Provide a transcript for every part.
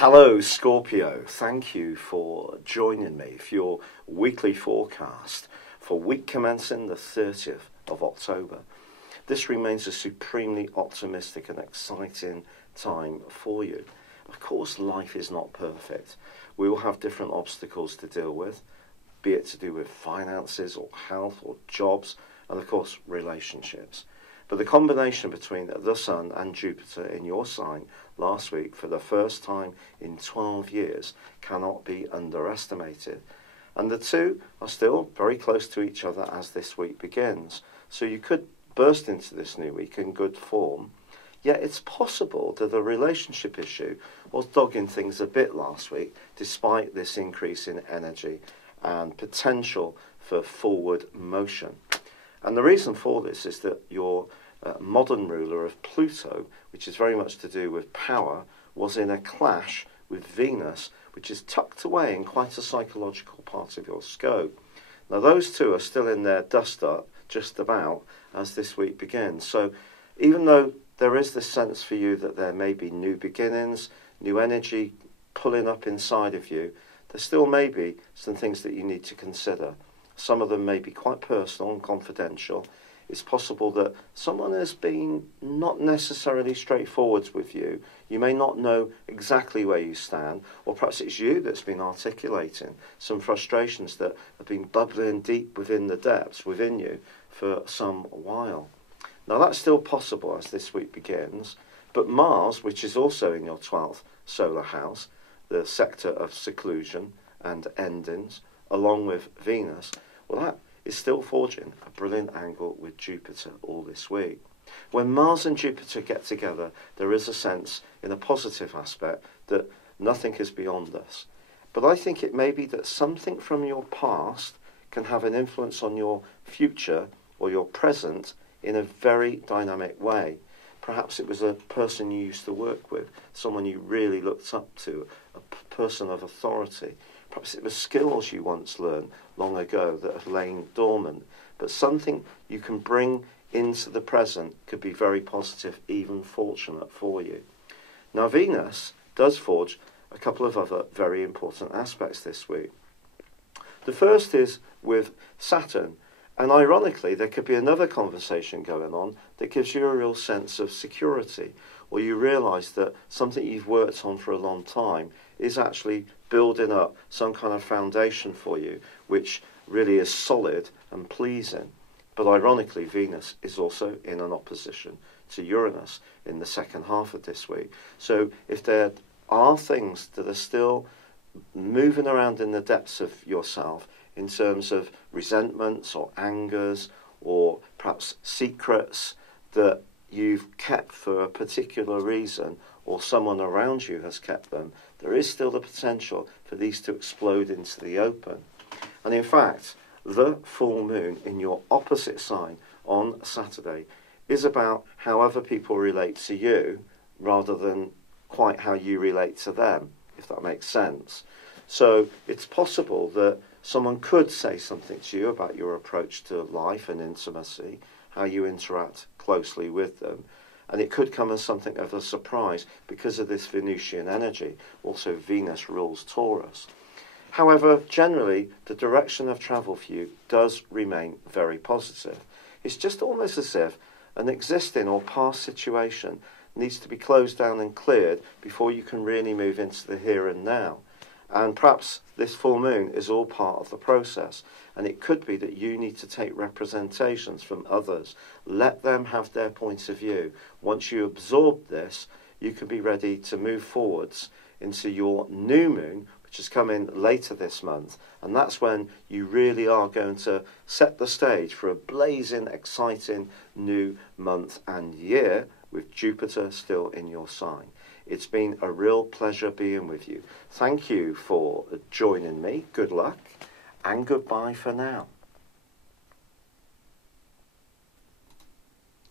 Hello Scorpio, thank you for joining me for your weekly forecast for week commencing the 30th of October. This remains a supremely optimistic and exciting time for you. Of course, life is not perfect. We will have different obstacles to deal with, be it to do with finances or health or jobs, and of course relationships. But the combination between the Sun and Jupiter in your sign last week for the first time in 12 years cannot be underestimated. And the two are still very close to each other as this week begins. So you could burst into this new week in good form. Yet it's possible that the relationship issue was dogging things a bit last week, despite this increase in energy and potential for forward motion. And the reason for this is that your modern ruler of Pluto, which is very much to do with power, was in a clash with Venus, which is tucked away in quite a psychological part of your scope. Now those two are still in their dust-up, just about, as this week begins. So even though there is this sense for you that there may be new beginnings, new energy pulling up inside of you, there still may be some things that you need to consider. Some of them may be quite personal and confidential. It's possible that someone has been not necessarily straightforward with you. You may not know exactly where you stand, or perhaps it's you that's been articulating some frustrations that have been bubbling deep within the depths within you for some while. Now that's still possible as this week begins, but Mars, which is also in your 12th solar house, the sector of seclusion and endings, along with Venus, well, that is still forging a brilliant angle with Jupiter all this week. When Mars and Jupiter get together, there is a sense, in a positive aspect, that nothing is beyond us. But I think it may be that something from your past can have an influence on your future or your present in a very dynamic way. Perhaps it was a person you used to work with, someone you really looked up to, a person of authority. Perhaps it was skills you once learned long ago that have lain dormant. But something you can bring into the present could be very positive, even fortunate for you. Now Venus does forge a couple of other very important aspects this week. The first is with Saturn. And ironically, there could be another conversation going on that gives you a real sense of security, or you realise that something you've worked on for a long time is actually building up some kind of foundation for you, which really is solid and pleasing. But ironically, Venus is also in an opposition to Uranus in the second half of this week. So if there are things that are still moving around in the depths of yourself, in terms of resentments or angers or perhaps secrets that you've kept for a particular reason or someone around you has kept them, there is still the potential for these to explode into the open. And in fact, the full moon in your opposite sign on Saturday is about how other people relate to you rather than quite how you relate to them, if that makes sense. So it's possible that someone could say something to you about your approach to life and intimacy, how you interact closely with them, and it could come as something of a surprise because of this Venusian energy. Also, Venus rules Taurus. However, generally, the direction of travel for you does remain very positive. It's just almost as if an existing or past situation needs to be closed down and cleared before you can really move into the here and now. And perhaps this full moon is all part of the process. And it could be that you need to take representations from others. Let them have their points of view. Once you absorb this, you can be ready to move forwards into your new moon, which is coming later this month. And that's when you really are going to set the stage for a blazing, exciting new month and year with Jupiter still in your sign. It's been a real pleasure being with you. Thank you for joining me. Good luck and goodbye for now.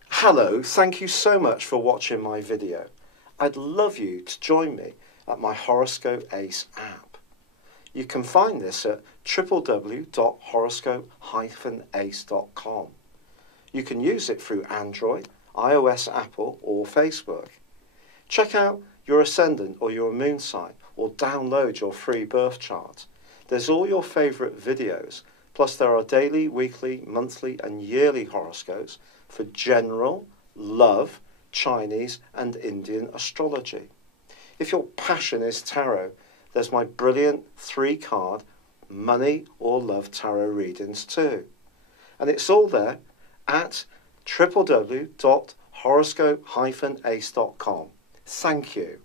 Hello, thank you so much for watching my video. I'd love you to join me at my Horoscope Ace app. You can find this at www.horoscope-ace.com. You can use it through Android, iOS, Apple or Facebook. Check out your ascendant or your moon sign, or download your free birth chart. There's all your favourite videos, plus there are daily, weekly, monthly and yearly horoscopes for general, love, Chinese and Indian astrology. If your passion is tarot, there's my brilliant 3-card money or love tarot readings too. And it's all there at www.horoscope-ace.com. Thank you.